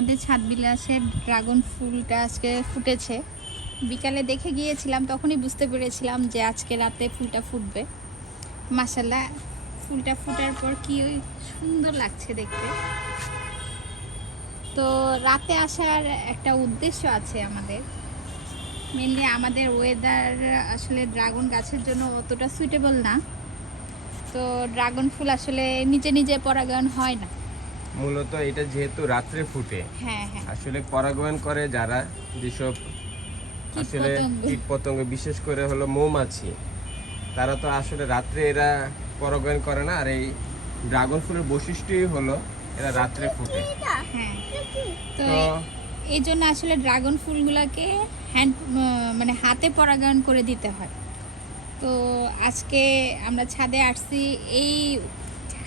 আমাদের ছাদ বিলাসের ড্রাগন ফুলটা আজকে ফুটেছে। বিকালে দেখে গিয়েছিলাম, তখনই বুঝতে পেরেছিলাম যে আজকে রাতে ফুলটা ফুটবে। মাসাল্লাহ ফুলটা ফুটার পর কি সুন্দর লাগছে দেখতে। তো রাতে আসার একটা উদ্দেশ্য আছে আমাদের। মেনলি আমাদের ওয়েদার আসলে ড্রাগন গাছের জন্য অতটা সুইটেবল না। তো ড্রাগন ফুল আসলে নিজে নিজে পরাগায়ন হয় না। মূলত এটা যেহেতু রাত্রে ফুটে। হ্যাঁ হ্যাঁ। আসলে পরাগায়ন করে যারা যেসব আসলে কীটপতঙ্গ। কীট পতঙ্গ বিশেষ করে হলো মৌমাছি তারা তো আসলে রাত্রে এরা পরাগায়ন করে না আর এই ড্রাগন ফুলের বৈশিষ্ট্যই হলো এরা রাত্রে ফুটে। হ্যাঁ। তো এই জন্য আসলে ড্রাগন ফুলগুলোকে হ্যান্ড মানে হাতে পরাগায়ন করে দিতে হয়। তো আজকে আমরা ছাদে আসছি এই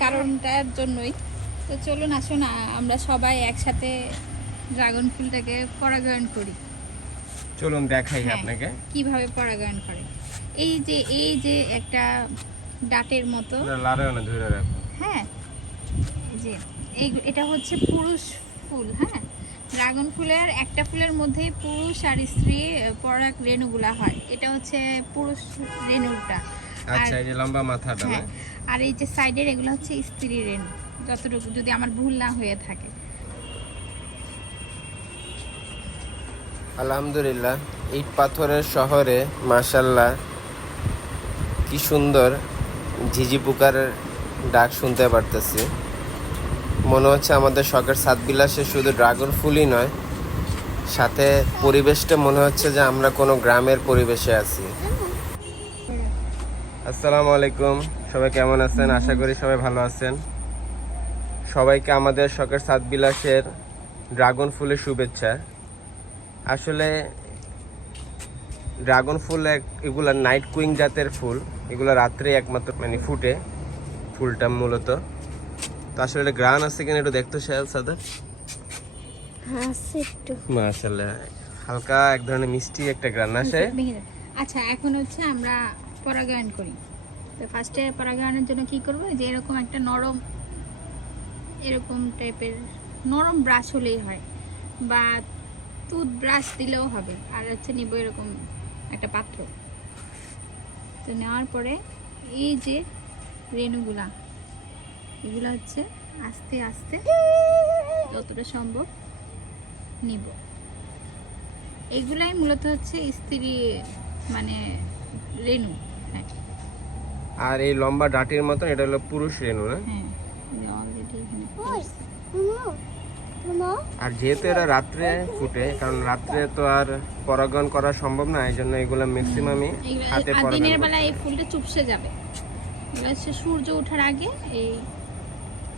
কারণটার জন্যই। তো চলুন আসুন আমরা সবাই একসাথে ড্রাগন ফুলটাকে পরাগায়ন করি। চলুন দেখাই হ্যাঁ। আপনাকে। কীভাবে পরাগায়ন করে? এই যে এই যে একটা ডাটের মতো। লাড়াও ধরে রাখো। হ্যাঁ যে এই এটা হচ্ছে পুরুষ ফুল হ্যাঁ? ড্রাগন ফুলের একটা ফুলের মধ্যেই পুরুষ আর স্ত্রী পরাগ রেণুগুলা হয়। এটা হচ্ছে পুরুষ রেণুটা। আর আচ্ছা এই যে লম্বা মাথাটা হ্যাঁ আর এই যে সাইডের এগুলো হচ্ছে স্ত্রী রেণু। যতটুকু যদি আমার ভুল না হয়ে থাকে। আলহামদুলিল্লাহ, ইট পাথরের শহরে, মাশাল্লাহ, কি সুন্দর ঝিঝি পোকার ডাক শুনতে পারতেছি। মনে হচ্ছে আমাদের শখের সাত বিলাসে শুধু ড্রাগন ফুলই নয়, সাথে পরিবেশটা মনে হচ্ছে যে আমরা কোনো গ্রামের পরিবেশে আছি। আসসালামু আলাইকুম, সবাই কেমন আছেন? আশা করি সবাই ভালো আছেন। সবাইকে আমাদের শখের সাত বিলাসের ড্রাগন ফুলের শুভেচ্ছা। আসলে ড্রাগন ফুল এক এগুলা নাইট কুইং জাতের ফুল। এগুলো রাত্রে একমাত্র মানে ফুটে ফুলটা মূলত। তো আসলে গ্রান আছে কিনা একটু দেখতো শেয়াল সাদা? আছে একটু। হালকা এক ধরনের মিষ্টি একটা গ্রান আসে যাবে। আচ্ছা এখন হচ্ছে আমরা পরাগায়ন করি। তো ফার্স্টে পরাগায়নের জন্য কি করব? যে এরকম একটা নরম এরকম টাইপের নরম ব্রাশ হলেই হয় বা টুথ ব্রাশ দিলেও হবে আর হচ্ছে নিব এরকম একটা পাত্র। তো নেওয়ার পরে এই যে রেণুগুলা এগুলো হচ্ছে আস্তে আস্তে যতটা সম্ভব নিব। এগুলাই মূলত হচ্ছে স্ত্রী মানে রেণু। আর এই লম্বা ডাটির মতন এটা হলো পুরুষ রেণু না? হ্যাঁ। আর যেহেতু এরা রাত্রে ফুটে কারণ রাত্রে তো আর পরাগণ করা সম্ভব না এই জন্য এগুলো ম্যাক্সিমামই হাতে পরাগণ দিনের বেলা এই ফুলটা চুপসে যাবে। সূর্য ওঠার আগে এই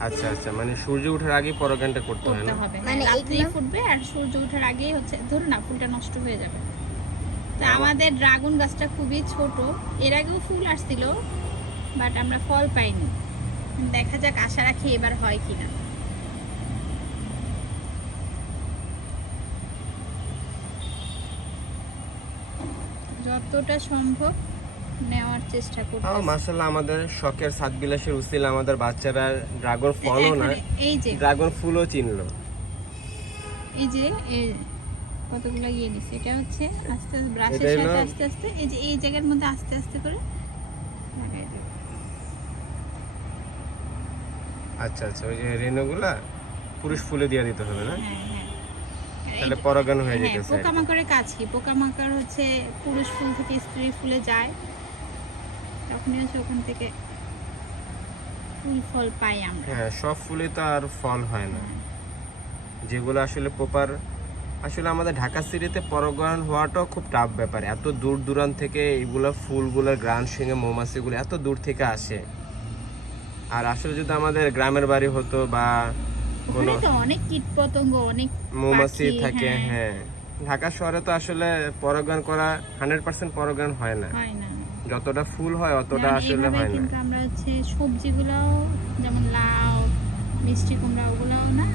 আচ্ছা আচ্ছা মানে সূর্য ওঠার আগে পরাগণটা করতে হয় না? হবে। মানে রাত্রেই ফুটবে আর সূর্য ওঠার আগেই হচ্ছে ধরুন না ফুলটা নষ্ট হয়ে যাবে। তো আমাদের ড্রাগন গাছটা খুবই ছোট। এর আগেও ফুল আসছিল বাট আমরা ফল পাইনি। দেখা যাক আশা রাখি এবার হয় কিনা। যতটা সম্ভব নেওয়ার চেষ্টা করতে তাও মাসাল্লাহ আমাদের শখের সাত বিলাসের উসিল আমাদের বাচ্চারা ড্রাগন ফলও না এই যে। ড্রাগন ফুলও চিনলো। এই যে কতগুলো ইয়ে নিচ্ছে এটা হচ্ছে আস্তে আস্তে ব্রাশের সাথে আস্তে আস্তে এই যে এই জায়গার মধ্যে আস্তে আস্তে করে লাগাই দেবে আচ্ছা আচ্ছা ওই যে রেণুগুলা পুরুষ ফুলে দিয়ে দিতে হবে না? হ্যাঁ হ্যাঁ। আর তাহলে পরাগণ হয়ে হ্যাঁ যেতেছে পোকামাকড়ের কাজ কি? পোকামাকড় হচ্ছে পুরুষ ফুল থেকে স্ত্রী ফুলে যায়। তখনই হচ্ছে ওখান থেকে ফুল ফল পাই আমরা। হ্যাঁ সব ফুলে তো আর ফল হয় না। যেগুলো আসলে প্রপার আসলে আমাদের ঢাকা সিটিতে পরাগায়ন হওয়াটাও খুব টাফ ব্যাপার। এত দূর দূরান্ত থেকে এইগুলো ফুলগুলোর গ্রান সঙ্গে মৌমাছিগুলো এত দূর থেকে আসে। আর আসলে যদি আমাদের গ্রামের বাড়ি হতো বা কোনো অনেক কীট পতঙ্গ অনেক মৌমাছি থাকে হ্যাঁ। হ্যাঁ। ঢাকা শহরে তো আসলে পরাগায়ন করা হান্ড্রেড পার্সেন্ট পরাগায়ন হয় না। যতটা ফুল হয় অতটা আসলে হয় না। কিন্তু আমরা হচ্ছে সবজিগুলোও যেমন লাউ মিষ্টি কুমড়া ওগুলোও না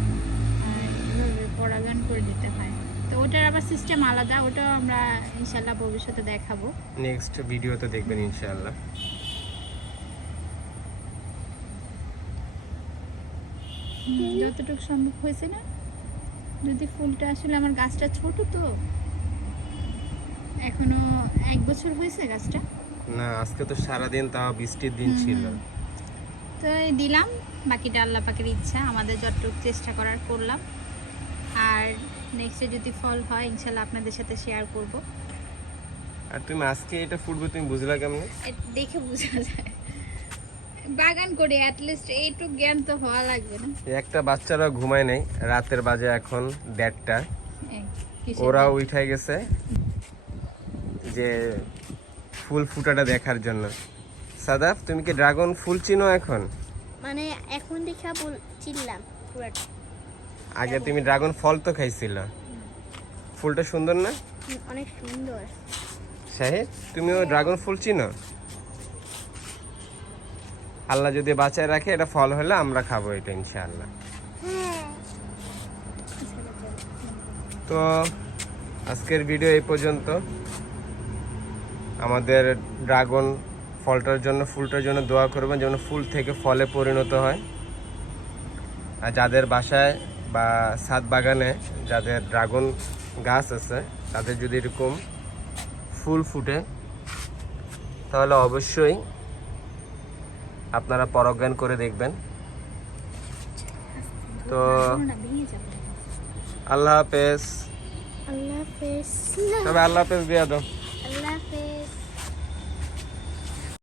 এভাবে পরাগায়ন করে দিতে হয়। তো ওটার আবার সিস্টেম আলাদা ওটাও আমরা ইনশাল্লাহ ভবিষ্যতে দেখাবো। নেক্সট ভিডিওতে দেখবেন ইনশাআল্লাহ যতটুকু সম্ভব হয়েছে না। যদি ফুলটা আসলে আমার গাছটা ছোট তো এখনও এক বছর হয়েছে গাছটা। না আজকে তো সারাদিন তাও বৃষ্টির দিন ছিল। তো দিলাম বাকিটা আল্লাহ পাকের ইচ্ছা আমাদের যতটুকু চেষ্টা করার করলাম। আর নেক্সটে যদি ফল হয় ইনশাল্লাহ আপনাদের সাথে শেয়ার করব। আর তুমি আজকে এটা ফুটবে তুমি বুঝলা কেমন? দেখে বোঝা যায়। বাগান করে অ্যাটলিস্ট এইটুকু জ্ঞান তো হওয়া লাগবে না। একটা বাচ্চারা ঘুমায় নেই রাতের বাজে এখন দেড়টা। ওরা জ্ঞান? উঠে গেছে যে ফুল ফুটাটা দেখার জন্য। সাদাফ তুমি কি ড্রাগন ফুল চিনো এখন? মানে এখন দেখা বল চিনলাম পুরাটা। আগে তুমি ড্রাগন ফল তো খাইছিল। ফুলটা সুন্দর না? অনেক সুন্দর। শাহেদ তুমিও ড্রাগন ফুল চিনো? আল্লাহ যদি বাঁচায় রাখে, এটা ফল হলে আমরা খাব এটা, ইনশাআল্লাহ। তো আজকের ভিডিও এই পর্যন্ত। আমাদের ড্রাগন ফলটার জন্য, ফুলটার জন্য দোয়া করবেন, যেন ফুল থেকে ফলে পরিণত হয়। আর যাদের বাসায় বা ছাদ বাগানে যাদের ড্রাগন গাছ আছে, তাদের যদি এরকম ফুল ফুটে, তাহলে অবশ্যই আপনারা পরজ্ঞান করে দেখবেন। তো আল্লাহ হাফেজ। আল্লাহ হাফেজ। তবে আল্লাহ হাফেজ দিয়ে দাও। আল্লাহ হাফেজ।